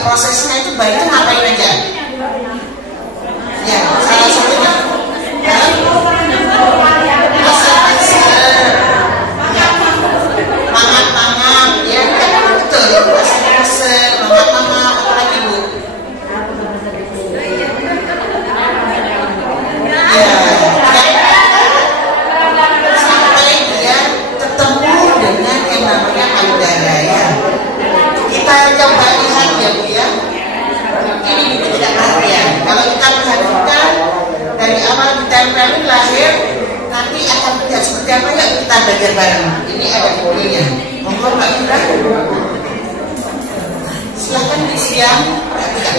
Prosesnya itu bayi itu ngapain aja? Ya, salah satunya mangat-mangat, ya kan betul. Mangat-mangat, apalagi Bu? Ya, sampai dia ketemu dengan yang namanya payudara ya. Kita coba lihat ya Bu ya. Ini juga tidak perhatian. Kalau kita perhatikan dari awal ditempelin lahir, nanti akan terlihat seperti apa ya, kita belajar bareng. Ini ada videonya. Monggo Mbak Ira. Silahkan disiang. Perhatikan.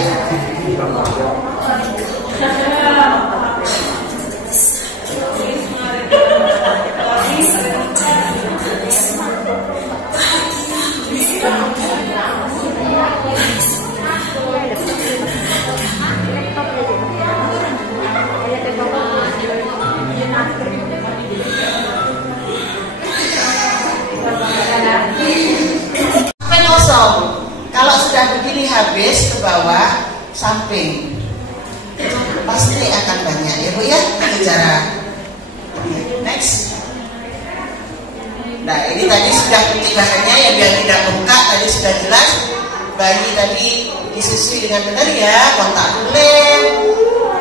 Kalau sudah begini habis ke bawah samping itu pasti akan banyak ya Bu ya bicara. Next. Nah ini tadi sudah pencegahannya ya biar tidak bengkak, tadi sudah jelas. Bayi tadi disusui dengan benar ya, kontak kulit,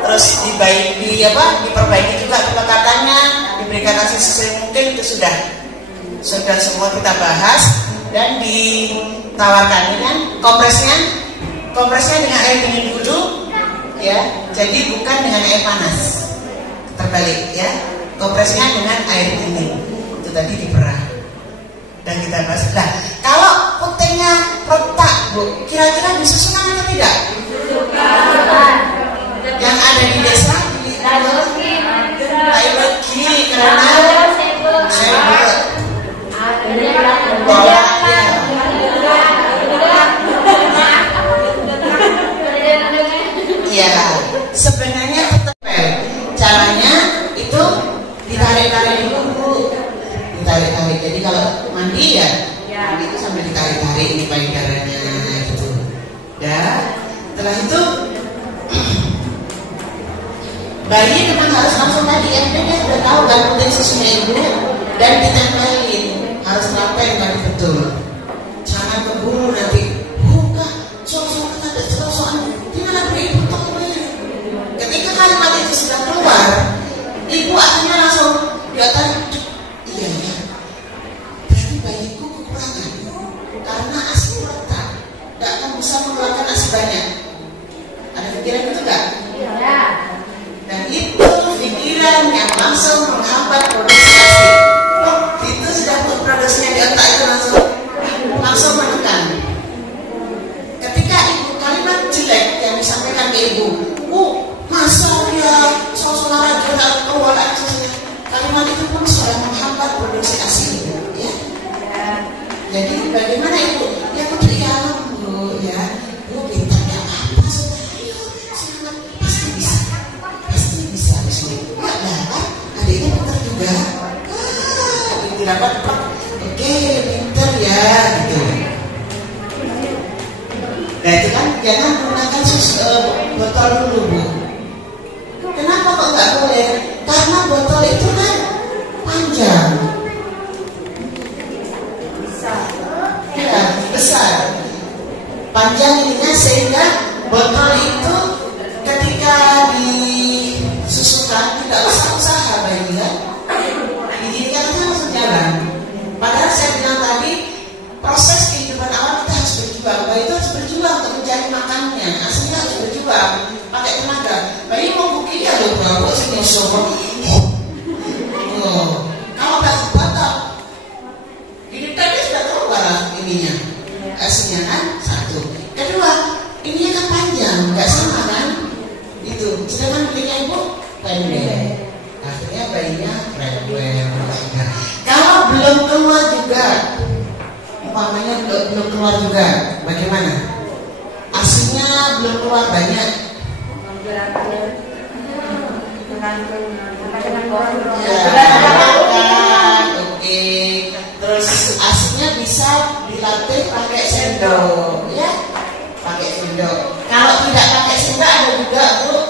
terus diperbaiki juga pendekatannya, diberikan ASI sesuai mungkin, itu sudah semua kita bahas. Dan ditawarkan dengan kompresnya dengan air dingin dulu ya, jadi bukan dengan air panas, terbalik ya, kompresnya dengan air dingin itu tadi diperah dan kita bahas. Nah kalau putingnya retak Bu, kira-kira disusukan atau tidak? Yang ada di desa lagi karena saya ya sebenarnya ketempel. Caranya itu ditarik-tarik dulu Bu, ditarik-tarik. Jadi kalau mandi ya mandi itu sambil ditarik-tarik ini payudaranya gitu ya. Setelah itu bayi memang harus langsung tadi ya, dia sudah tahu kan penting susunya ibu dan ditempelin, harus nempel tadi betul. Jangan keburu nanti buka sok-sok ada sok-sokan gimana beri ibu tokonya. Ketika kalimat itu sudah keluar, ibu akhirnya langsung kelihatan iya ya, berarti bayiku kekurangan karena ASI retak, tidak akan bisa mengeluarkan ASI banyak. Ada pikiran itu enggak? Iya. Dan itu pikiran yang langsung menghambat produksi ASI. Oh, itu sudah produksinya di otak itu langsung menekan. Ketika ibu kalimat jelek yang disampaikan ke ibu, masa dia soal radio keluar aksesnya, kalimat itu pun sudah menghambat produksi ASI ya. Jadi bagaimana ibu? Ya aku teriak Bu ya, Bu pintar ya apa sudah, ayo silakan, pasti bisa enggak lah, adiknya pintar juga. Dapat oke pintar ya gitu. Nah itu kan jangan menggunakan botol dulu Bu. Kenapa kok nggak boleh? Karena botol itu kan panjang, besar, panjang ininya sehingga botol itu ketika disusukan tidak usah usaha bayi kan. Padahal saya bilang tadi proses kehidupan awal kita harus berjuang. Bayi itu harus berjuang untuk mencari makannya. Aslinya harus berjuang pakai tenaga. Bayi mau bukti ya loh bawa sini sobat. Kalau nggak batal, ini tadi sudah keluar ininya, aslinya kan satu. Kedua, ininya kan panjang, nggak sama pendek. Artinya bayinya rewel. Kalau belum keluar juga, umpamanya belum keluar juga, bagaimana? Asinya belum keluar banyak. Oke. Terus asinya bisa dilatih pakai sendok, ya, pakai sendok. Kalau tidak pakai sendok ada juga untuk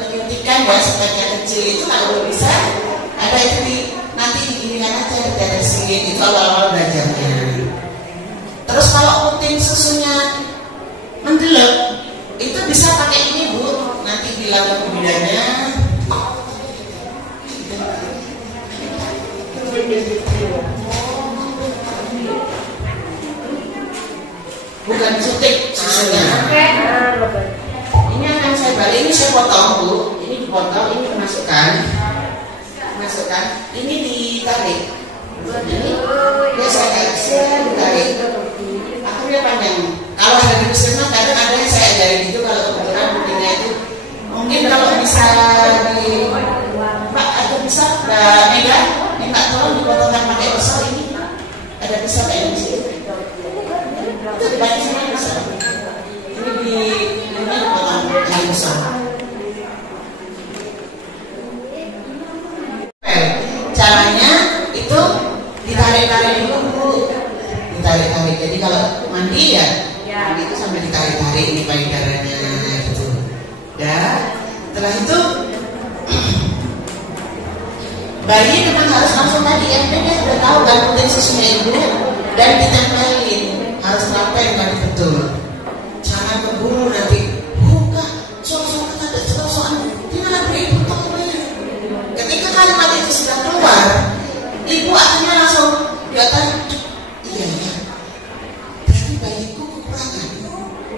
penyuntikan ya, sebagian kecil itu kalau bisa ada itu nanti diginikan aja ditetesin, itu awal-awal belajarnya. Terus kalau puting susunya mendelep, itu bisa pakai ini Bu, nanti dilakukan pembedanya. Bukan suntik susunya. Ini akan saya balik, ini saya potong Bu, ini dipotong, ini dimasukkan, ini ditarik. Ini biasa saya ditarik. Akhirnya panjang. Kalau ada di puskesmas kadang ada yang saya ajarin itu, kalau kebetulan putingnya itu mungkin kalau bisa di Mbak ada bisa Mbak Mega minta tolong dipotongkan pakai pisau ini, ada pisau kayak di sini. Itu dipakai sama pisau. Ini dipotong dengan pisau. Caranya itu ditarik-tarik dulu Bu, ditarik-tarik. Jadi kalau mandi ya, mandi itu sambil ditarik-tarik ini payudaranya gitu. Dan setelah itu bayi memang harus langsung tadi ya, dia sudah tahu kan puting susunya ibu dan ditempelin, harus nempel betul. Jangan keburu nanti buka sok-sok ada sok-sokan gimana beri ibu tokonya. Ketika kalimat itu sudah keluar, ibu akhirnya langsung kelihatan, iya ya, berarti bayiku kekurangan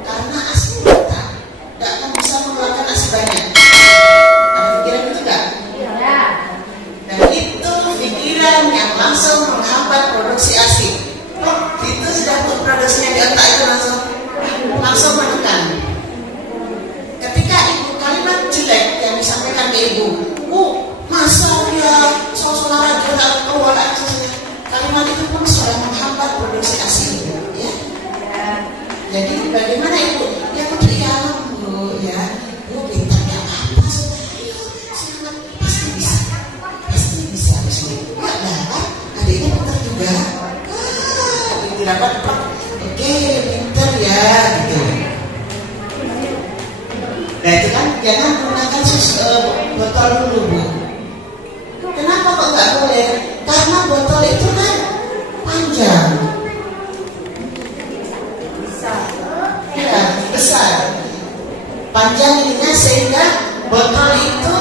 karena asi kita tidak akan bisa mengeluarkan asi banyak. Ada pikiran itu enggak? Iya. Dan itu pikiran yang langsung menghambat produksi asi. Itu sudah produksinya di otak itu langsung menekan. Ketika ibu kalimat jelek yang disampaikan ke ibu, masa dia sosok olahraga tak keluar aksesnya, kalimat itu pun sudah menghambat produksi asi, ya. Jadi bagaimana ibu? Ya aku teriak Bu, ya, Bu pintar ya apa sudah, ayo semangat, pasti bisa, enggak lah, adiknya pintar juga, itu dapat, oke, pintar ya, gitu. Nah itu kan jangan menggunakan botol dulu Bu. Kenapa kok nggak boleh? Karena botol itu kan panjang, besar, panjang ininya sehingga botol itu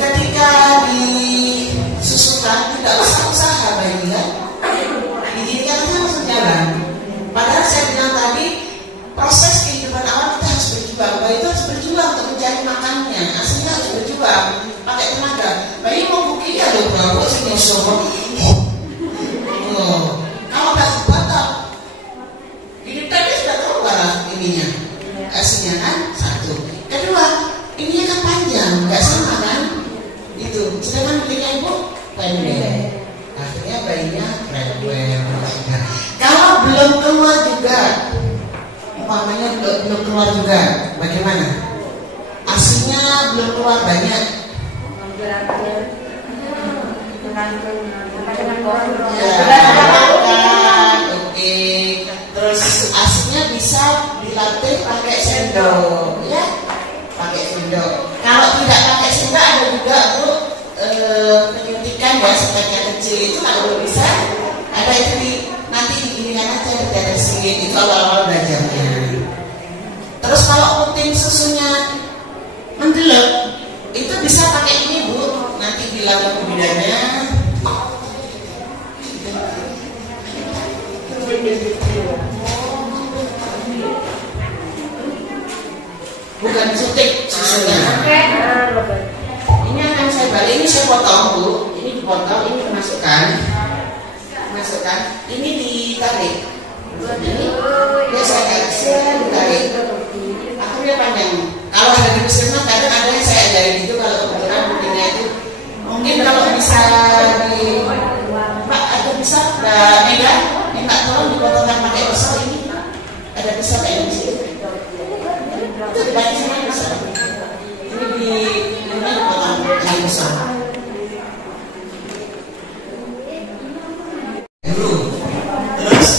ketika disusukan tidak usah usaha bayi kan, diginikan aja langsung jalan. Padahal saya bilang tadi proses kehidupan awal kita harus berjuang, bayi itu harus berjuang untuk mencari makannya, aslinya harus berjuang, pakai tenaga. Bayi mau bukti ya loh, bro, sini semua. Kalau nggak batal, ini tadi sudah keluar ininya, aslinya kan satu. Kedua, ininya kan panjang, nggak sama kan? Itu, sedangkan miliknya ibu pendek. Akhirnya bayinya rewel. Kalau belum keluar juga, umpamanya belum keluar juga, bagaimana? Asinya belum keluar banyak. Oke. Terus asinya bisa dilatih pakai sendok, ya, pakai sendok. Kalau tidak pakai sendok ada juga untuk penyuntikan ya, sebagian kecil itu kalau bisa ada itu nanti diginikan aja ditetesin, itu awal-awal belajarnya. Terus kalau puting susunya mendelep, itu bisa pakai ini Bu, nanti dilakukan pembedanya. Bukan suntik susunya. Ini akan saya balik, ini saya potong Bu, ini dipotong, ini dimasukkan, ini ditarik. Ini biasa saya ditarik. Akhirnya panjang. Kalau ada di puskesmas kadang ada yang saya ajarin itu, kalau Itu dipakai sama besar. Ini di potong kayu besar. Dulu, terus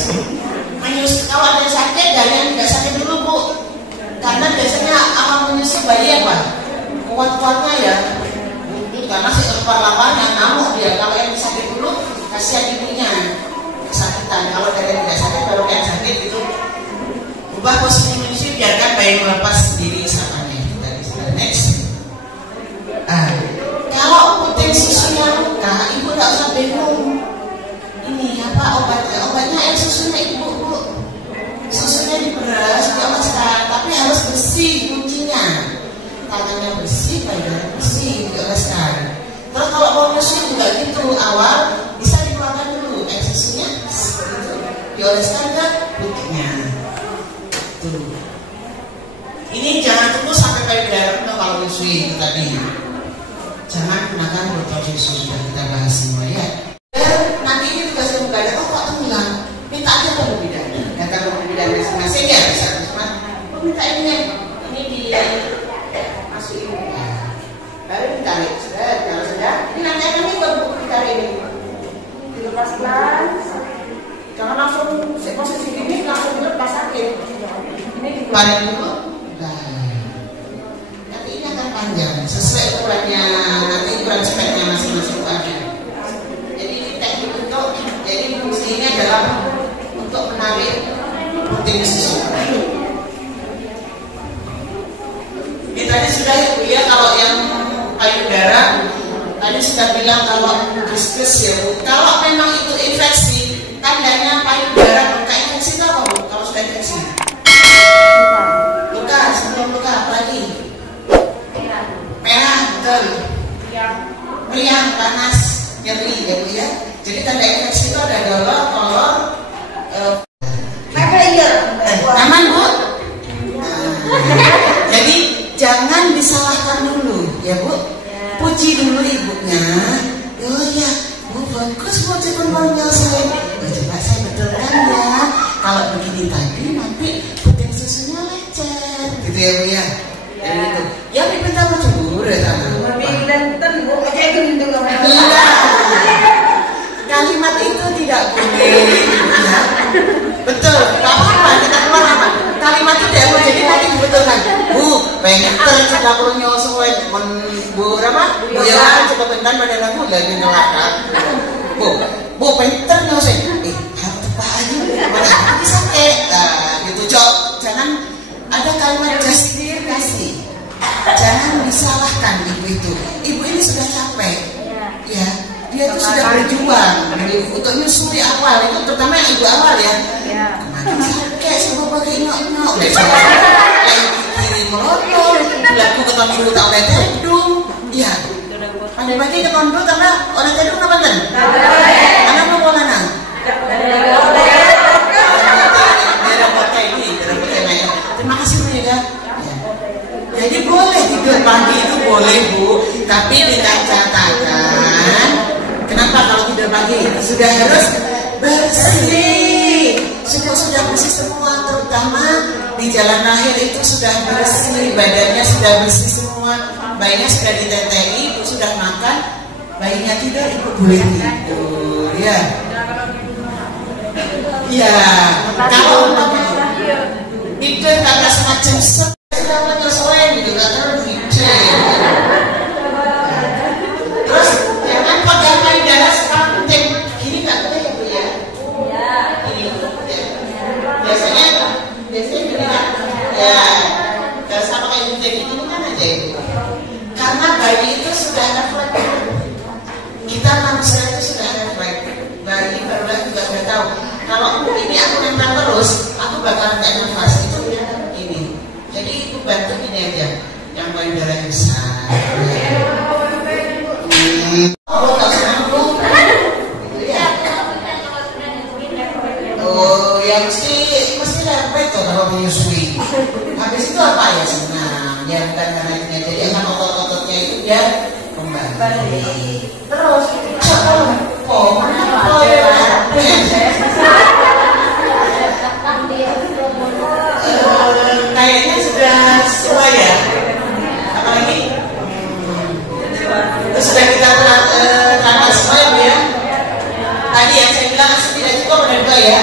kalau ada yang sakit, dari yang tidak sakit dulu Bu. Karena biasanya awal menyusu bayi apa? Kuat-kuatnya ya. Karena si lapar-lapar yang ngamuk dia. Kalau yang sakit dulu, kasihan ibunya kesakitan. Kalau dari yang tidak sakit, baru yang sakit itu ubah posisi menyusui, biarkan bayi melepas sendiri sapanya. Kita bisa next. Kalau puting susunya luka, ibu tidak usah bingung. Ini apa obatnya? Obatnya air susunya ibu Bu. Susunya diperas, dioleskan, tapi harus bersih kuncinya. Tangannya bersih, badannya bersih, dioleskan. Terus kalau mau nyusu juga gitu, awal bisa dikeluarkan dulu air susunya, gitu. Dioleskan ke putihnya. Tuh. Ini jangan tunggu sampai payudara kalau nyusui itu tadi. Jangan gunakan botol susu, sudah kita bahas semua ya. Dan nanti ini tugas ibu bidan, kok tenggelam? Minta aja ke ibu bidan. Datang ke ibu bidan masing-masing ya bisa. Minta ini di masukin. Baru ditarik, sudah. Ini nanti akan ikut buku ditarik ini. Dilepas pelan. Jangan langsung posisi ini langsung dilepas sakit. Ini ditarik dulu. Nanti ini akan panjang sesuai ukurannya. Nanti ukuran speknya masing-masing ada. Jadi ini teknik untuk, jadi fungsinya adalah untuk menarik puting susu. Ini tadi sudah ya kalau yang payudara tadi sudah bilang kalau diskus ya Bu. Kalau memang itu infeksi, tandanya payudara luka infeksi itu apa Bu? Kalau sudah infeksi? Luka, sebelum luka apa lagi? Merah, betul. Meriang, panas, nyeri ya Bu ya. Jadi tanda infeksi itu ada dolor, kolor, aman Bu? Jadi jangan disalahkan dulu ya Bu. Puji dulu ibunya. Oh ya Bu, bagus Bu cikunnya saya. Coba saya betulkan ya. Kalau begini tadi nanti puting susunya lecet gitu ya Bu ya. Jadi itu ya minta Bu ya kalimat itu tidak boleh ya. Betul, gak apa-apa, kita keluar apa? Kalimat itu tidak boleh, jadi nanti dibetulkan. Bu, pinter sudah perlu nyusuin Bu apa? Bu ya, coba bentar badan aku lagi ngelakak. Bu, pinter nyusuin. Harus tepat aja, badan aku bisa gitu Cok. Jangan ada kalimat justifikasi. Jangan disalahkan ibu itu. Ibu ini sudah capek, ya. Dia itu sudah berjuang untuk nyusui awal itu, terutama yang ibu awal ya. Kemana kayak semua pakai nyok-nyok, kayak kiri melotot, lagu ketemu ibu tak oleh tedung, ya. Pagi-pagi ketemu dulu karena oleh tedung apa kan? Anak mau bola nang. Daerah kota ini. Terima kasih Bu ya. Jadi boleh tidur pagi itu boleh Bu, tapi dengan catatan. Kenapa kalau tidur pagi sudah harus bersih, sudah bersih semua, terutama di jalan lahir itu sudah bersih, badannya sudah bersih semua, bayinya sudah diteteni, ibu sudah makan, bayinya tidur, ibu boleh tidur, ya. Ya, kalau tidur karena semacam sudah menyesuaikan gitu, karena terus jangan pegang payudara sekarang penting. Gini nggak boleh ya Bu ya? Ini ya. Biasanya gini kan? Ya, kalau sama kayak gini kan aja itu. Karena bayi itu sudah refleks. Kita manusia itu sudah refleks. Bayi barulah juga sudah tahu. Kalau ini aku nempel terus, aku bakalan kayak nafas itu ini. Jadi itu bantu ini aja, yang payudara yang besar. Oh ya mesti lepet tuh kalau menyusui. Habis itu apa ya senang, ya bukan karena itu jadi akan otot-ototnya itu dia kembali. Terus kayaknya sudah ya. Apalagi? Itu sudah kita terangkan semua ya Bu ya. Tadi yang saya bilang ASI tidak cukup ada dua ya.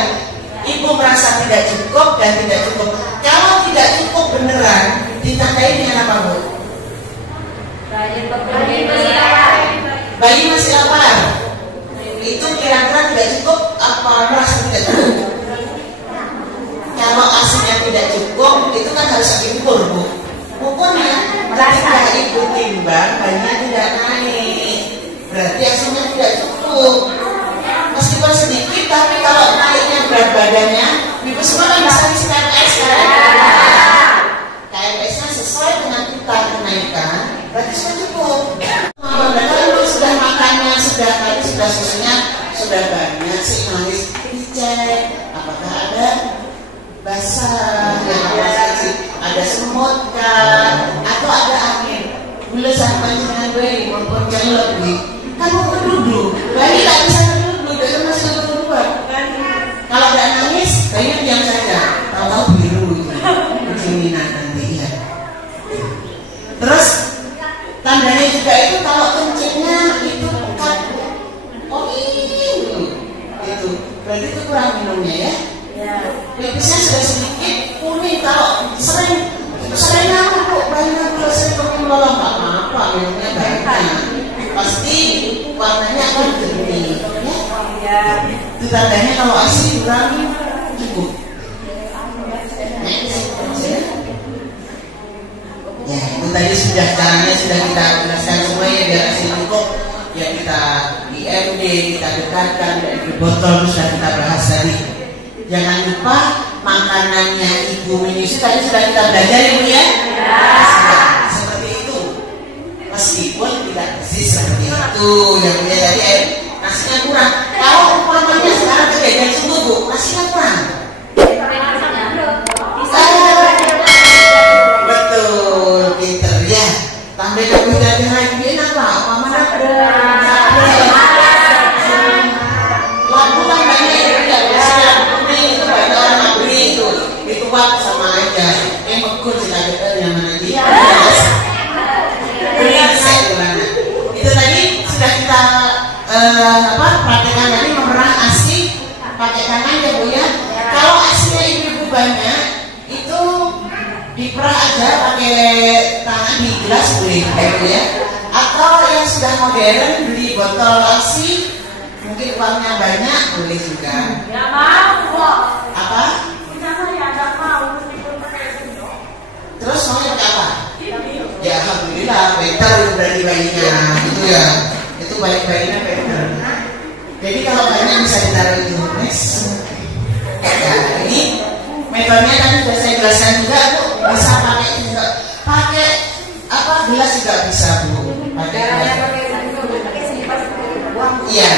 Ibu merasa tidak cukup dan tidak cukup. Kalau tidak cukup beneran, ditandai dengan apa Bu? Bayi masih lapar. Itu kira-kira tidak cukup apa merasa tidak cukup? Kalau ASINya tidak cukup, itu kan harus diukur Bu. Ukurnya ketika ibu timbang, bayinya tidak naik, berarti ASINnya tidak cukup. Meskipun sedikit, tapi kalau naiknya berat badannya, ibu semua kan bisa di KMS kan? KMS-nya sesuai dengan kita kenaikan, berarti sudah cukup. Kalau sudah makannya, sudah susunya sudah banyak, si manis dicek apakah ada basah, ada semut kan, atau ada angin. Bila sampai dengan bayi maupun yang lebih, kamu berduduk, bayi tak bisa berduduk, dia masih berduduk kan. Kalau ada nangis, bayi diam saja, tahu-tahu biru keinginan nanti ya. Terus tandanya juga itu kalau kencingnya itu pekat, itu berarti itu kurang minumnya ya. Pipisnya sudah sedikit kuning. Kalau sering aku banyak sering melolong nggak apa-apa, minumnya banyak. Pasti warnanya akan jernih ya. Itu tandanya kalau ASI kurang cukup. Ya itu tadi sudah caranya sudah kita jelaskan semua ya, biar ASI cukup. Ya kita IMD, kita dekatkan di botol sudah kita bahas tadi. Jangan lupa makanannya ibu menyusui tadi sudah kita belajar ya Bu ya. Seperti itu. Meskipun tidak persis seperti itu yang Bu ya tadi nasinya kurang. Kalau umpamanya sekarang kejadian subuh Bu, nasinya kurang. Betul, pinter ya. Tambah lebih dari lagi apa? Umpamanya sama aja, mekut sih yang mana dia. Itu tadi sudah kita praktekkan tadi memerah ASI pakai tangan ya Bu ya. Kalau ASINya ibu banyak, itu diperah aja pakai tangan di gelas boleh ya Bu ya. Atau yang sudah modern beli botol ASI, mungkin uangnya banyak boleh juga. Ya mau. Apa? Terus maunya pakai apa? Ya alhamdulillah better dari bayinya itu ya. Itu bayinya better. Jadi kalau bayinya bisa ditaruh di mes. Ya ini metodenya kan sudah saya jelaskan juga Bu. Bisa pakai apa gelas juga bisa Bu. Pakai iya.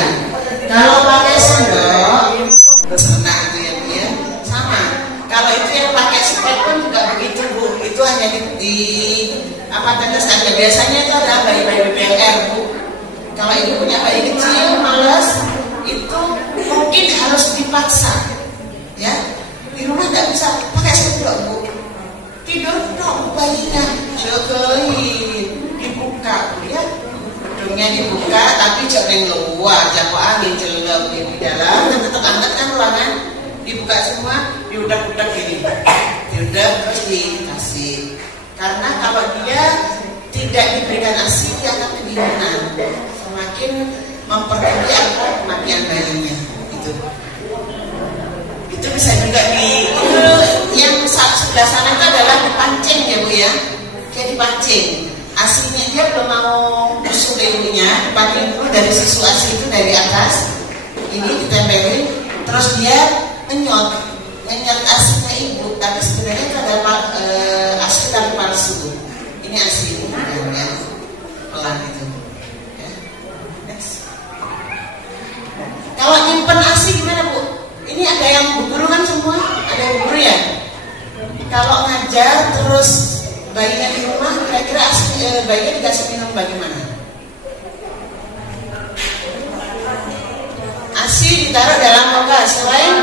Kalau pakai sendok senang itu ya Bu ya. Sama. Kalau itu yang pakai spek pun juga begitu Bu. Itu hanya di apa tetes saja. Biasanya itu ada bayi-bayi BBR Bu. Kalau ibu punya bayi kecil malas, itu mungkin harus dipaksa. Ya, di rumah nggak bisa pakai sendok Bu. Tidur dong bayinya, jokoin, dibuka ya. Hidungnya dibuka, tapi jangan luar, jauh angin celup di dalam, tetap hangat kan ruangan. Dibuka semua, diudak-udak gini, diudak terus dikasih. Karena kalau dia tidak diberikan ASI, dia akan kedinginan, semakin memperkecil angka kematian bayinya. Itu bisa juga yang sebelah sana itu adalah dipancing ya Bu ya, kayak dipancing. ASINya dia belum mau musuh ibunya, dipancing dulu dari susu ASI itu dari atas, ini ditempelin, terus dia ngenyot ASINya ibu, tapi sebenarnya itu adalah ASI tapi palsu. Ini ASI ya, pelan itu. Ya. Next. Kalau nyimpen ASI gimana Bu? Ini ada yang guru kan semua, ada yang guru ya. Kalau ngajar terus bayinya di rumah, kira-kira bayinya dikasih minum bagaimana? ASI ditaruh dalam loka selain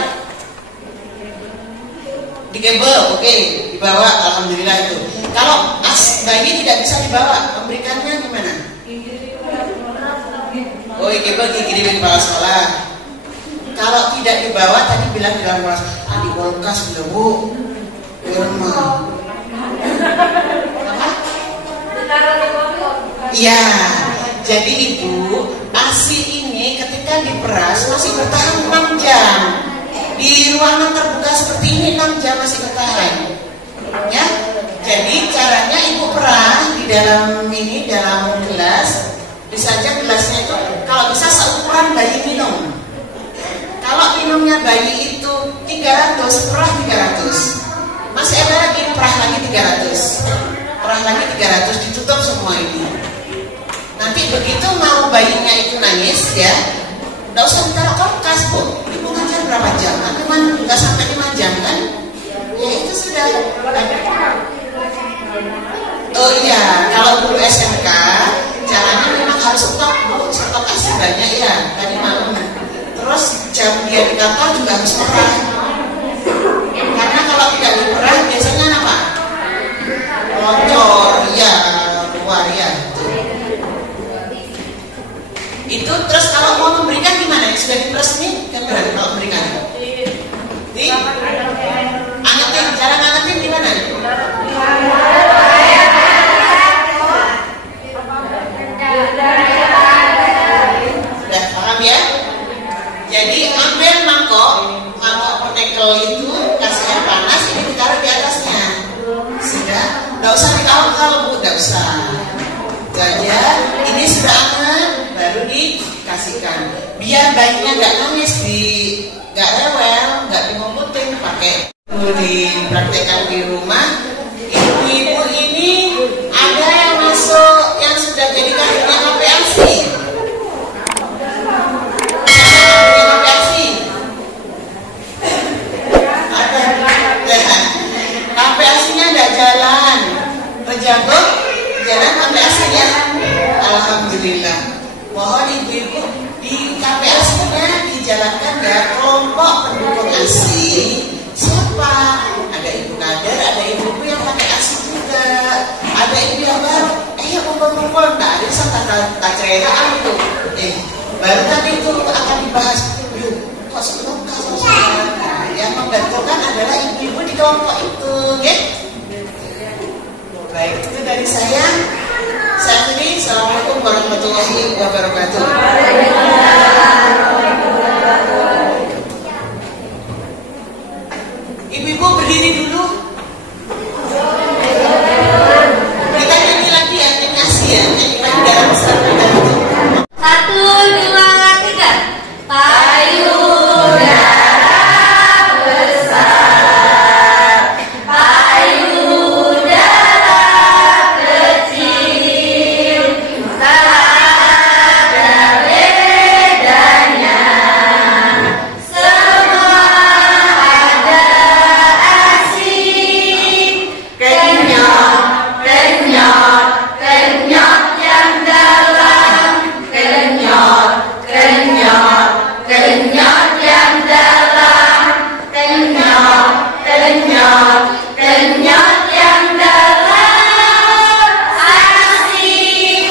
di kabel, oke, dibawa, alhamdulillah itu. Kalau tidak bisa dibawa, memberikannya gimana? Oh, ini dikirimin kepala sekolah. Kalau tidak dibawa, tadi bilang di dalam kelas, di kulkas sudah bu, di rumah. Iya, jadi ibu, ASI ini ketika diperas masih bertahan 6 jam. Di ruangan terbuka seperti ini 6 jam masih bertahan. Ya, jadi caranya ibu perah di dalam ini, dalam gelas. Bisa aja gelasnya itu kalau bisa seukuran bayi minum. Kalau minumnya bayi itu 300, perah 300. Masih ada lagi, perah lagi 300. Perah lagi 300, ditutup semua ini. Nanti begitu mau bayinya itu nangis ya, nggak usah ditaruh kulkas bu. Ibu ngajar berapa jam? Kan cuma nggak sampai 5 jam kan? Ya itu sudah. Oh iya, kalau guru SMK caranya memang harus stok ASI banyak ya tadi malam. Terus jam dia di kantor juga harus perah. Karena kalau tidak diperah biasanya apa? Bocor, ya keluar ya. Itu terus kalau mau memberikan gimana? Sudah diperas nih, gimana kalau memberikan? Angetin, cara ngangetin gimana? Sudah paham ya? Jadi ambil mangkok potekel itu, kasih air panas, ini ditaruh di atasnya. Sudah, nggak usah dikawal-kawal bu, nggak usah. Saja, ini sudah aman, baru dikasihkan. Biar bayinya nggak nangis, nggak rewel, nggak dimompotin, pakai dipraktekkan di rumah. Ibu-ibu ini ada yang masuk yang sudah jadi kadernya HPASI. HPASI-nya nggak jalan, terjatuh jalan HPASI-nya. Alhamdulillah. Mohon ibu-ibu di HPASI-nya dijalankan ya kelompok pendukung ASI. Siapa? Ada ibu kader, ada ibu-ibu yang pakai ASI juga. Ada ibu yang baru, ya kumpul-kumpul, nah ada tak ceraian itu. Baru tadi itu akan dibahas. Yuk, kok sebelum kasus yang membantukan adalah ibu-ibu di kelompok itu, ya. Baik, itu dari saya. Assalamualaikum warahmatullahi wabarakatuh. Ibu-ibu berdiri dulu. Kita nyanyi lagi ya, nyanyi ASI ya, nyanyi payudara besar kita itu. 1, 2, 3. Payudara besar, payudara kecil, tak ada bedanya. Semua ada ASI. Kenyot, kenyot, kenyot yang dalam. Kenyot, kenyot, kenyot yang dalam. Kenyot, kenyot, kenyot yang dalam. ASI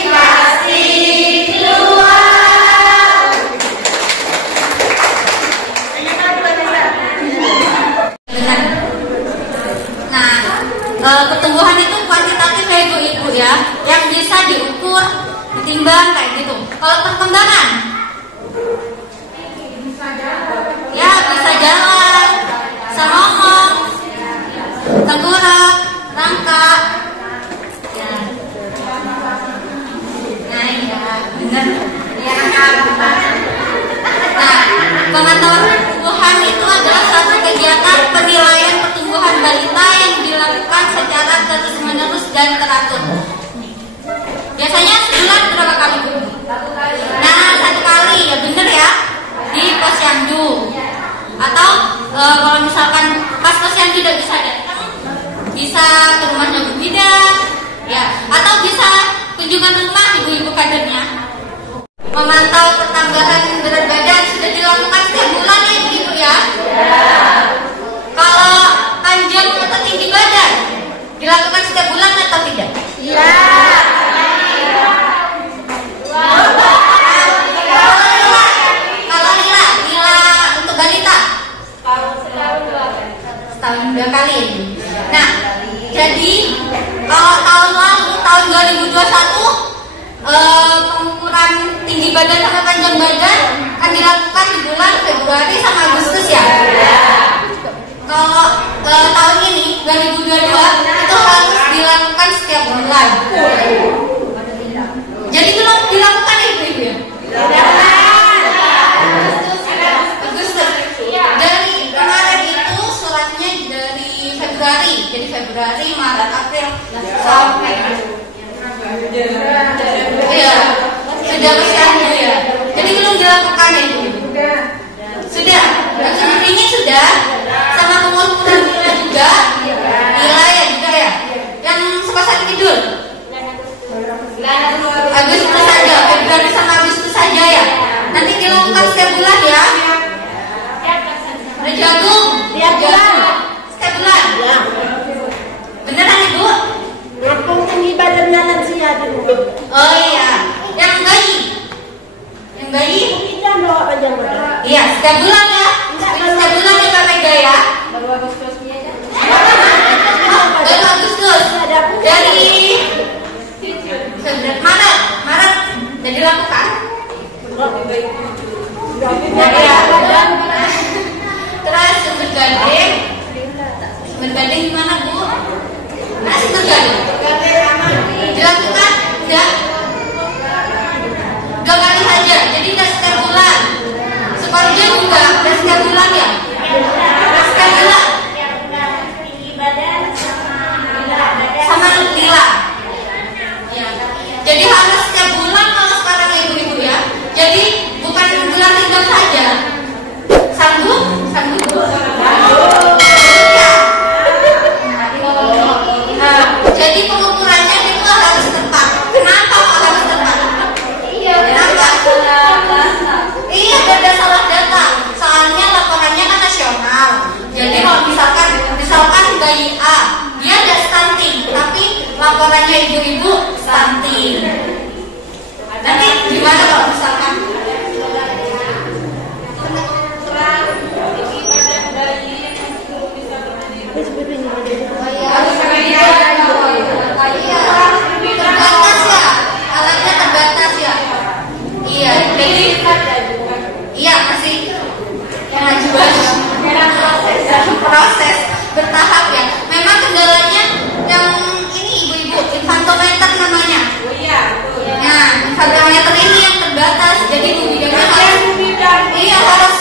pasti keluar. Nah, pertumbuhan itu kuantitatif ya ibu-ibu ya, yang bisa diukur, ditimbang kayak gitu. Kalau perkembangan, ya bisa jalan, bisa ngomong, tengkurap, rangka, ya. Nah iya, benar. Ya, nah, pengetahuan pertumbuhan itu adalah satu kegiatan penilaian pertumbuhan balita yang dilakukan secara terus-menerus dan teratur. Biasanya sebulan berapa kali? Nah, 1 kali ya bener ya, di posyandu. Atau kalau misalkan pas posyandu tidak bisa datang, bisa ke rumahnya Bu Bidan, ya. Atau bisa kunjungan rumah ibu-ibu kadernya. Memantau pertambahan berat badan sudah dilakukan setiap bulan ya ibu-ibu ya. Kalau panjang atau tinggi badan dilakukan setiap bulan atau tidak? Kalau Lila untuk balita setahun 2 kali. Nah, jadi kalau tahun lalu tahun 2021 pengukuran tinggi badan sama panjang badan akan dilakukan di bulan Februari sama Agustus ya. Kalau tahun ini 2022 itu harus dilakukan setiap bulan. Jadi belum dilakukan ibu-ibu ya? Agustus. Dari kemarin itu suratnya dari Februari. Jadi Februari, Maret, April sampai iya, sudah bersama ya. Jadi belum dilakukan ya ibu? Sudah. Dan sebenarnya sudah. Sama pengukuran Lila juga. Lila ya juga ya. Yang suka sakit tidur. Agustus saja, Februari sama Agustus saja ya. Nanti dilakukan setiap bulan ya. Jagung, setiap bulan. Beneran ibu? Ngapung tinggi badannya lansia dulu. Oh iya. Yang bayi. Kita bawa panjang badan. Iya, setiap bulan ya. Setiap bulan ya Kak Mega ya. Baru Agustusnya aja. Baru Agustus. Dari Maret udah dilakukan. Ya. Terus sumber gading. Sumber gading gimana Bu? Nah, sumber gading dilakukan enggak? 2 kali saja. Jadi enggak setiap bulan. Sekolahnya juga enggak setiap bulan ya? Enggak setiap bulan. Sama Lila. Ya. Jadi harus setiap bulan kalau sekarang ya ibu-ibu ya. Jadi bukan bulan tinggal saja. Sanggup? Ya. Nah, jadi pengukurannya itu harus tepat. Kenapa kok harus tepat? Kenapa? Iya, beda salah data. Soalnya laporannya kan nasional. Jadi kalau misalkan bayi A, dia ada stunting, tapi laporannya ibu-ibu stunting. Nanti gimana kalau misalkan terbatas ya, alatnya terbatas ya. Iya, jadi iya masih proses bertahap ya. Memang kendalanya yang ini ibu-ibu infantometer namanya. Nah, infantometer ini yang terbatas. Jadi bimbingannya harus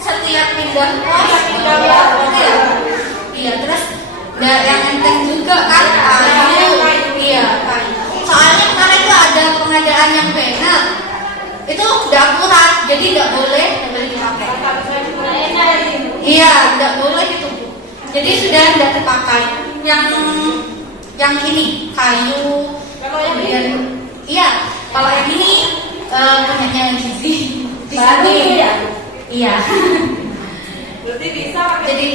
setiap pindah pos. Iya, terus yang enteng juga kan iya. Soalnya kemarin tuh ada pengadaan yang benar. Itu udah akurat, jadi nggak boleh dipakai. Iya, nggak boleh gitu Bu. Jadi sudah tidak terpakai. Yang ini kayu. Kemudian iya, kalau yang ini punyanya gizi. Baru ya? Iya. Berarti bisa pakai. Jadi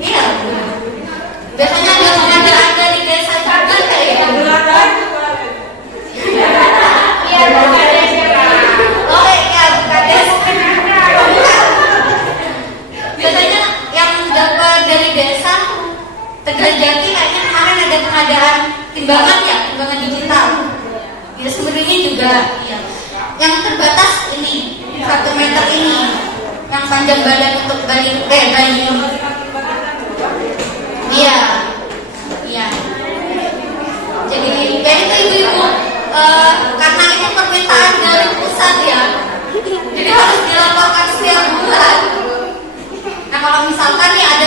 iya. Biasanya ada pengadaan dari desa juga kayak gitu. Iya, oh iya, Bukades. Biasanya yang dapat dari desa Tegal Jati kayaknya kemarin ada pengadaan timbangan ya, timbangan digital. Ya sebenarnya juga iya. Yang terbatas ini 1 meter ini, yang panjang badan untuk bayi. Iya. Jadi ya itu ibu-ibu karena ini permintaan dari pusat ya. Jadi harus dilaporkan setiap bulan. Nah kalau misalkan nih ada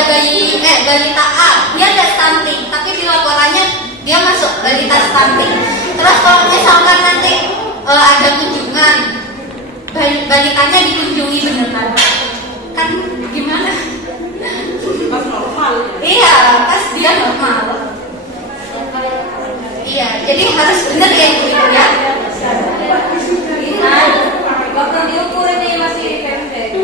balita A, dia ada stunting, tapi di laporannya dia masuk balita stunting. Terus kalau misalkan nanti ada kunjungan, balitanya dikunjungi beneran, kan gimana? Pas normal. Iya, pas dia normal. Iya, jadi harus benar ya ibu ya. Waktu diukur ini masih pendek.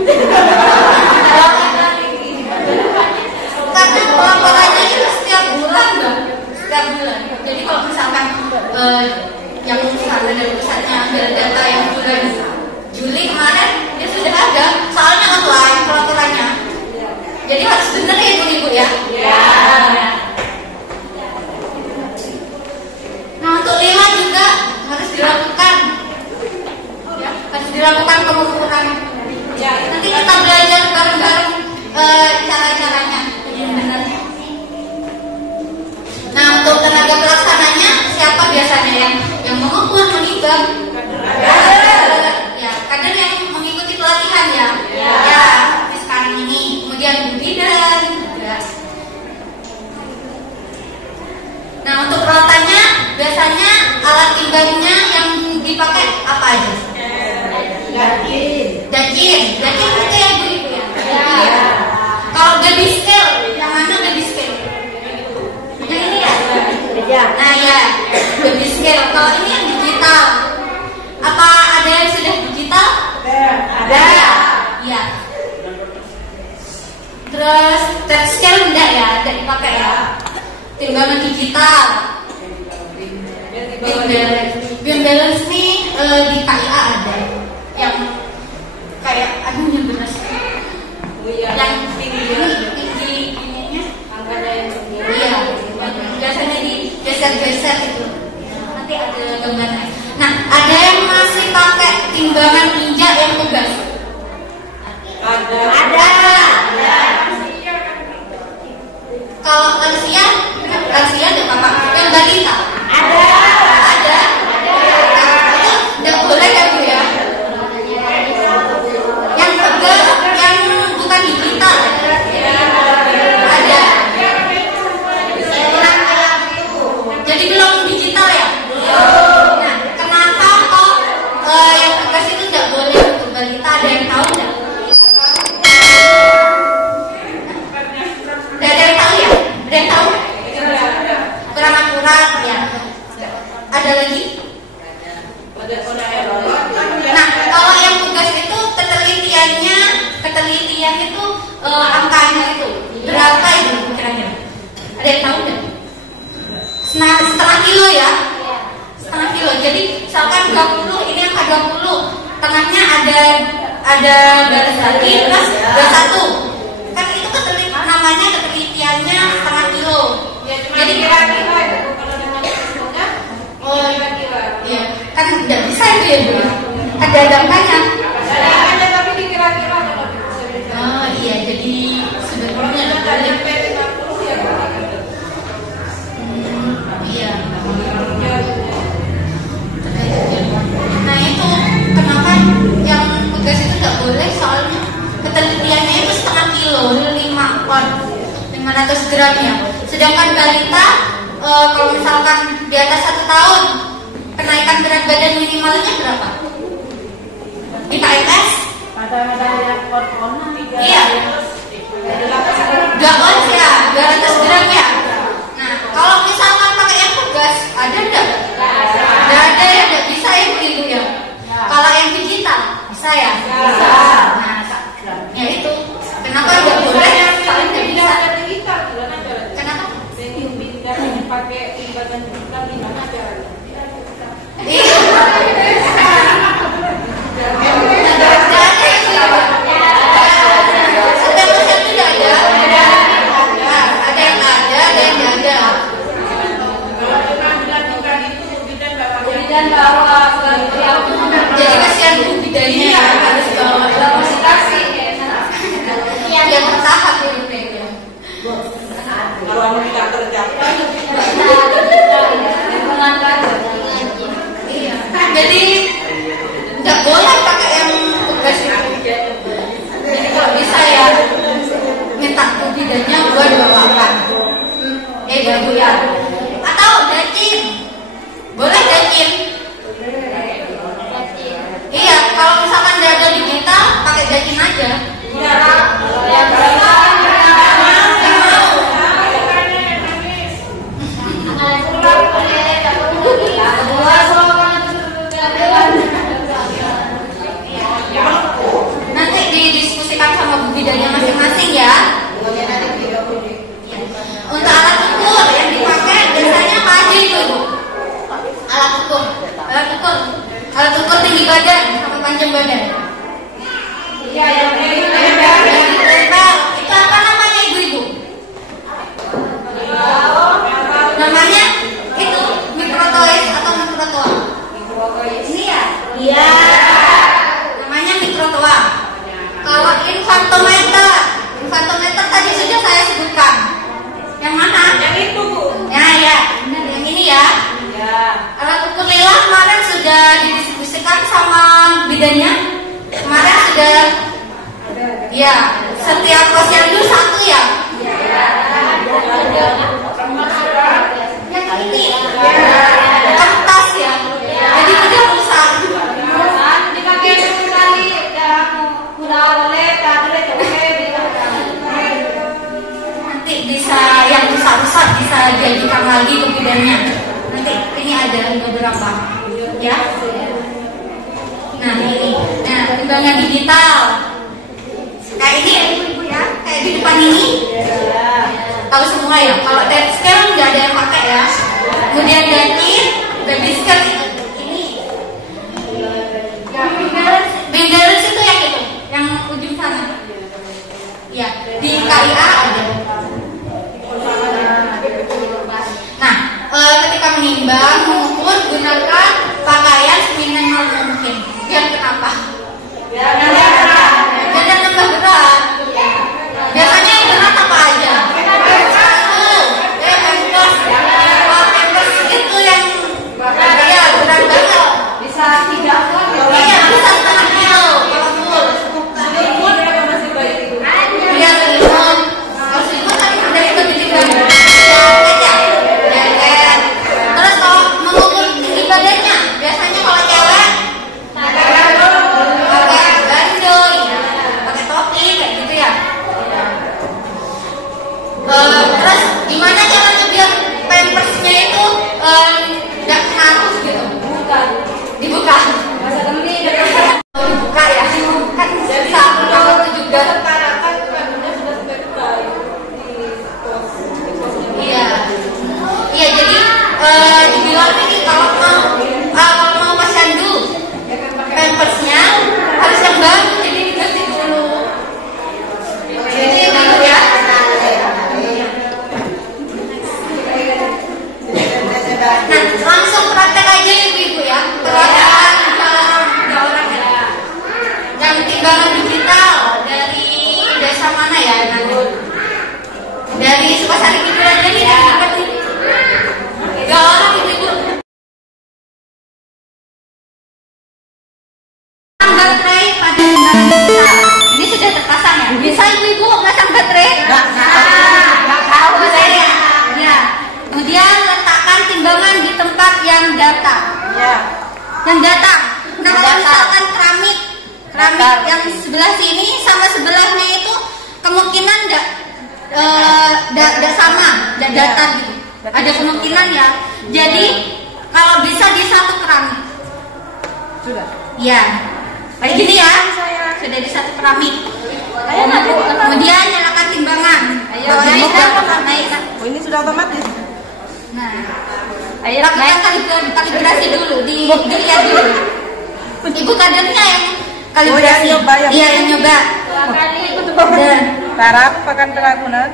Karena laporannya itu setiap bulan, Mbak. Setiap bulan. Ya, kader yang mengikuti pelatihan ya. Ya, seperti sekarang ini. Kemudian bidan juga. Nah, untuk perawatannya biasanya alat timbangnya yang dipakai apa aja? Dakin itu ya Bu Ibu ya. Kalau baby scale, yang mana baby scale? Yang ini ya. Nah ya, baby scale. Kalau ini yang digital, apa ada yang sudah digital? Ada. Ya. Terus touch scale enggak ya? Tidak dipakai ya. Timbangan digital. Beam balance nih di KIA ada. Yang kayak yang beras. Yang tinggi ininya. Iya. Biasanya digeser-geser itu. Nanti ada gambarnya. Nah, ada yang masih pakai timbangan injak yang tegas? Ada. Kalau lansia ada apa? Yang balita? Ada. Itu tidak boleh ya Bu ya? Yang tegas, yang bukan digital. Ada. Jadi belum digital ya? Nah, kenapa kok yang tegas itu tidak boleh untuk balita? Ada yang tahu nggak? Ada yang tahu ya? Ada yang tahu? Kurang akurat ya. Ada lagi? Nah, kalau yang tugas itu ketelitian itu angkanya itu berapa itu kira-kira? Ada yang tahu nggak? Setengah kilo ya? Setengah kilo. Jadi misalkan 20, ini angka 20, tengahnya ada baris lagi plus 21. Kan itu namanya ketelitiannya setengah kilo. Jadi kira-kira iya, kan tidak bisa itu ya Bu. Ada angkanya. Tapi dikira-kira kalau Oh iya, jadi sebenarnya ada iya. Nah itu kenapa yang tugas itu nggak boleh, soalnya ketelitiannya itu setengah kilo, 500 gram ya. Sedangkan balita kalau misalkan di atas 1 tahun, kenaikan berat badan minimalnya berapa? Di KMS? Iya. 2 ons ya, 200 gram ya. Nah, kalau misalkan pakai yang tugas, ada enggak? Enggak ada ya, enggak bisa ya begitu ya. Kalau yang digital, bisa ya? Bisa. Nah, ya itu. Kenapa enggak boleh? Soalnya enggak bisa. Kenapa? Pakai timbangan digital di mana caranya? Iya. Jadi kasihan budidayanya harus bawa konsultasi yang bertahap ya. Kalau tidak tercapai, Iya. Jadi nggak boleh pakai yang tugas itu. Jadi kalau bisa ya minta budidayanya gua dibawakan. Ya. Atau dacin. Boleh dacin. Iya, kalau misalkan dia ada digital, pakai dacin aja. Nanti didiskusikan sama budidaya masing-masing ya. Untuk alat ukur yang dipakai biasanya apa aja itu? Alat ukur tinggi badan sama panjang badan. Iya, yang ditempel. Itu apa namanya ibu-ibu? Namanya itu mikrotois atau mikrotoa? Ini ya? Iya. Namanya mikrotoa. Kalau infantometer tadi sudah saya sebutkan. Yang mana? Yang itu. Ya, benar yang ini ya. Ya. Alat ukur lila kemarin sudah Ya, setiap posyandu satu ya. Yang ini kertas ya. Jadi udah besar. Dipakai sekali udah boleh, Nanti bisa yang besar-besar bisa jadikan lagi kemudiannya. Nanti ini ada beberapa ya. Nah ini, nah timbangan digital kayak ini ibu ya, kayak di depan ini. Tahu semua ya. Kalau dead scale nggak ada yang pakai ya. Kemudian baby scale ini. Main balance itu yang itu, yang ujung sana. Ya, di KIA ada. Nah, ketika menimbang, mengukur, gunakan pakaian seminimal mungkin. Biar kenapa? Biar nambah berat. Biasanya yang berat apa aja? Pampers itu yang ya berat banget. bisa 3 ton. Iya, bisa setengah kilo. Iya, selimut. Kalau selimut kan dari kebijakan. Terus kalau mengukur tinggi badannya, biasanya kalau cewek pakai bandoy, pakai topi kayak gitu ya. Terus gimana caranya biar pampersnya itu nggak ngaruh gitu? Dibuka. Dibuka ya. Kan susah kalau itu juga. Iya. Iya, jadi dibilang ini kalau mau posyandu pampersnya harus yang baru, jadi diganti dulu. Jadi gitu ya. Nah, langsung praktek aja ibu-ibu ya. Perasaan orang ya. Yang timbangan digital dari desa mana ya? Dari Sukasari Kidul aja nih. Tiga orang ibu-ibu. Baterai pada timbangan digital. Ini sudah terpasang ya. Bisa ibu-ibu pasang baterai? Nggak tahu saya. Ya. Kemudian letakkan timbangan di tempat yang datar. Ya. Yang datar. Nah, kalau misalkan keramik yang sebelah sini sama sebelahnya itu kemungkinan tidak sama, tidak datar gitu. Ada kemungkinan ya. Jadi kalau bisa di satu keramik. Sudah. Ya. Kayak gini ya. Sudah di satu keramik. Kemudian nyalakan timbangan. Ayo, naik. Oh, ini sudah otomatis. Nah, lakukan kalibrasi dulu, dilihat dulu. Ibu kadernya yang kalibrasi. Iya, yang nyoba. Dan Tarap pakan pelakunan.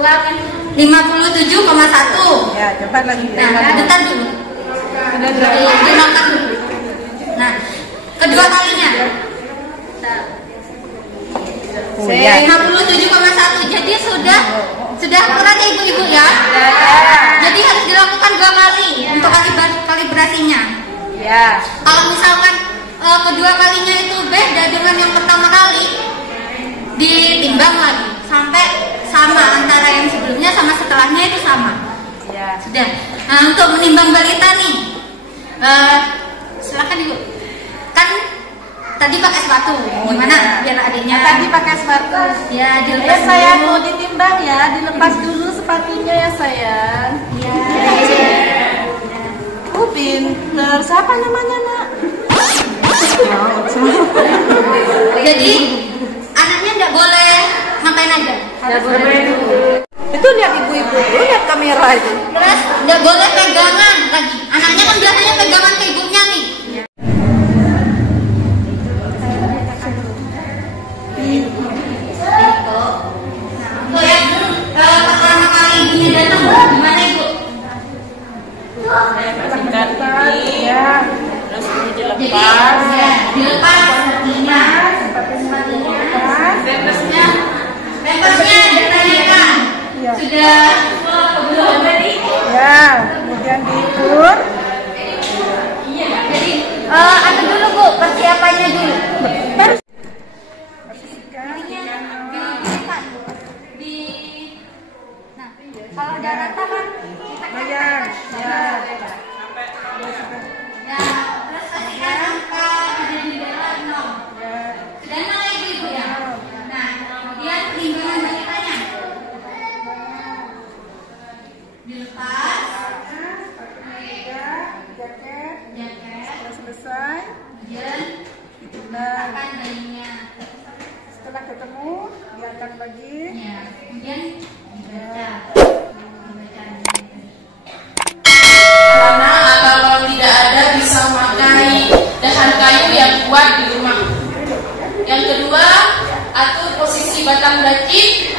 57,1. Ya, coba lagi. Nah, bentar dulu. Dimakan dulu. Nah, kedua kalinya. 57,1. Jadi sudah akurat ya ibu-ibu ya. Jadi harus dilakukan 2 kali untuk kalibrasinya. Ya. Kalau misalkan kedua kalinya itu beda dengan yang pertama kali, ditimbang lagi sampai sama antara yang sebelumnya sama setelahnya itu sama. Ya. Sudah. Nah, untuk menimbang balita nih, silakan ibu. Kan tadi pakai sepatu, gimana biar adiknya? Tadi pakai sepatu. Ya, Ya dilepas saya dulu. mau ditimbang ya, dilepas dulu sepatunya ya sayang. Ya. Pinter. Siapa namanya nak? Jadi anaknya nggak boleh ngapain aja. Nggak boleh. Itu lihat ibu-ibu, lihat kamera itu. Terus nggak boleh pegangan lagi. Anaknya kan biasanya pegangan ke ibunya nih. Untuk yang pertama kali ibunya datang gimana ibu? Ya. Terus ini Jadi dilepas. ya, dilepas sepatunya, pampersnya ditanyakan sudah belum tadi? Ya, kemudian diukur. Jadi anu dulu bu, persiapannya dulu. Bersihkan. Dilepas. Jaket. Selesai. Kemudian diletakkan bayinya. Setelah ketemu, diangkat lagi. Ya. Kemudian dibaca. Karena kalau tidak ada bisa memakai dahan kayu yang kuat di rumah. Yang kedua, atur posisi batang dacin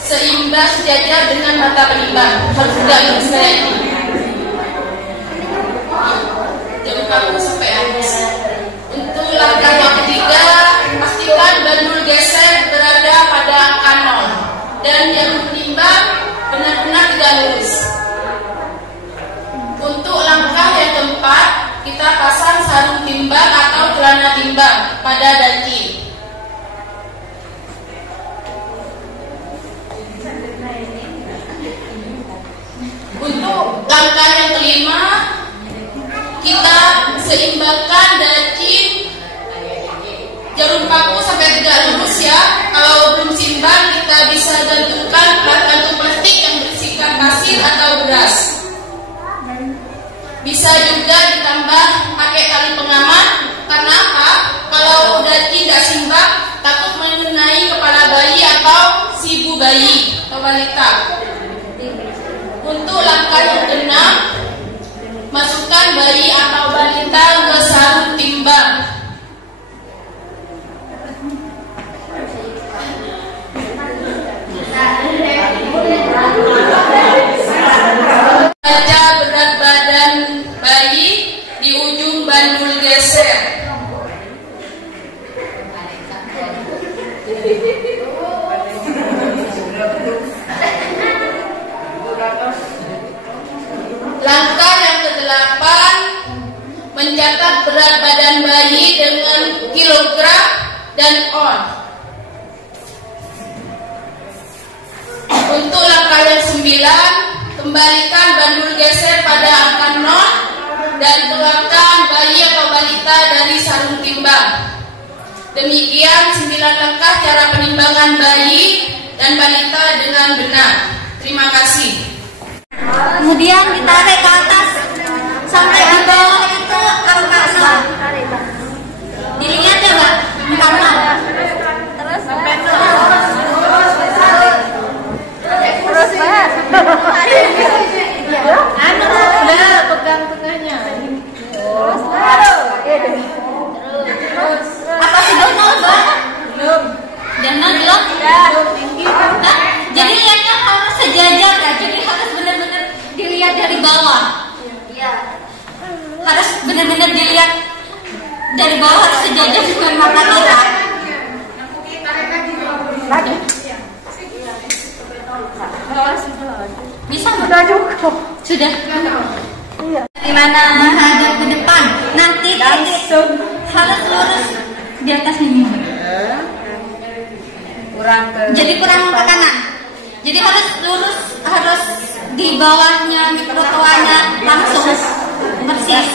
seimbang sejajar dengan mata penimbang. Harus tidak berseri. Jangan kaku sampai habis. Untuk langkah yang ketiga, pastikan bandul geser berada pada angka 0 dan jarum penimbang benar-benar tidak lurus. Untuk langkah yang keempat, kita pasang sarung timbang atau celana timbang pada dacin. Untuk langkah yang kelima, kita seimbangkan dacin jarum paku sampai tidak lurus ya. Kalau belum seimbang, kita bisa gantungkan kantung plastik yang berisikan pasir atau beras. Bisa juga ditambah pakai tali pengaman. Karena apa? Kalau dacin tidak seimbang, takut mengenai kepala bayi atau si ibu bayi atau balita. Untuk langkah yang keenam, masukkan bayi atau balita ke sarung timbang. Baca berat badan bayi di ujung bandul geser. Langkah yang ke-8, mencatat berat badan bayi dengan kilogram dan on. Untuk langkah yang 9, kembalikan bandul geser pada angka 0 dan keluarkan bayi atau balita dari sarung timbang. Demikian 9 langkah cara penimbangan bayi dan balita dengan benar. Terima kasih. Kemudian ditarik ke atas sampai di bawah itu angka 0. Dilihat ya Mbak, angka 0. Terus sampai terus Mbak. Pegang tengahnya. Terus. Apa sudah 0 Mbak? Belum. Dan 0 belum? Nah, jadi lihatnya harus sejajar ya. Jadi harus benar-benar dilihat dari bawah. Iya. Harus benar-benar dilihat dari bawah, harus sejajar dengan mata kita. Lagi. Bisa Mbak? Sudah cukup. Sudah. Iya. Gimana hadap ke depan? Nanti Langsung. harus lurus di atasnya Mbak. Jadi kurang ke kanan. Jadi harus lurus, harus di bawahnya mikrotoanya langsung persis.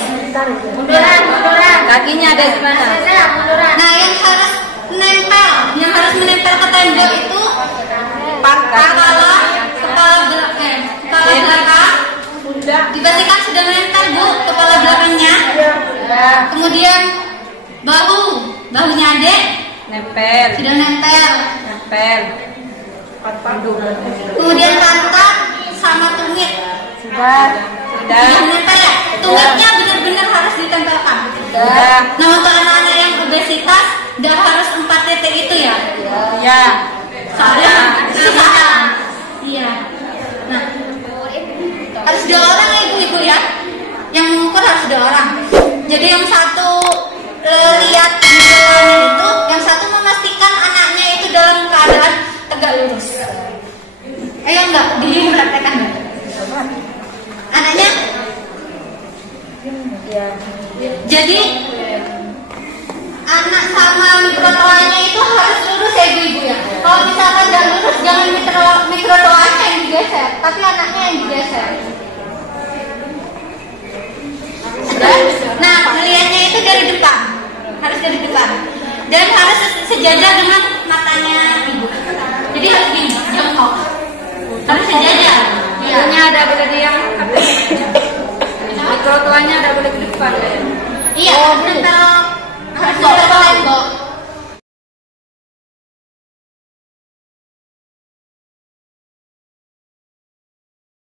Munduran. Kakinya ada di mana? Nah, yang harus menempel ke tembok itu kepala belakang. Dipastikan sudah menempel Bu, kepala belakangnya. Kemudian bahunya Adek Nempel. sudah nempel. Kemudian pantat sama tumit Sudah. nempel ya. Tumitnya benar-benar harus ditempelkan. Nah, untuk anak-anak yang obesitas udah harus 4 titik itu ya. Iya. Soalnya susah. Iya. Nah, harus 2 orang ya ibu-ibu ya. Yang mengukur harus 2 orang. Jadi yang satu lihat misalnya itu, yang satu memastikan anaknya itu dalam keadaan tegak lurus. Ayo enggak, dipraktekkan enggak? Anaknya? Jadi anak sama mikrotoanya itu harus lurus ya ibu-ibu ya. Kalau misalkan nggak lurus, jangan mikrotoanya yang digeser, tapi anaknya yang digeser. Nah, melihatnya itu dari depan, harus dari depan, dan harus sejajar dengan matanya ibu. Jadi harus gini, jongkok, harus sejajar. Ya. Pintunya ada boleh di yang trotoarnya ada boleh ke depan ya. Iya, harus nempel tembok.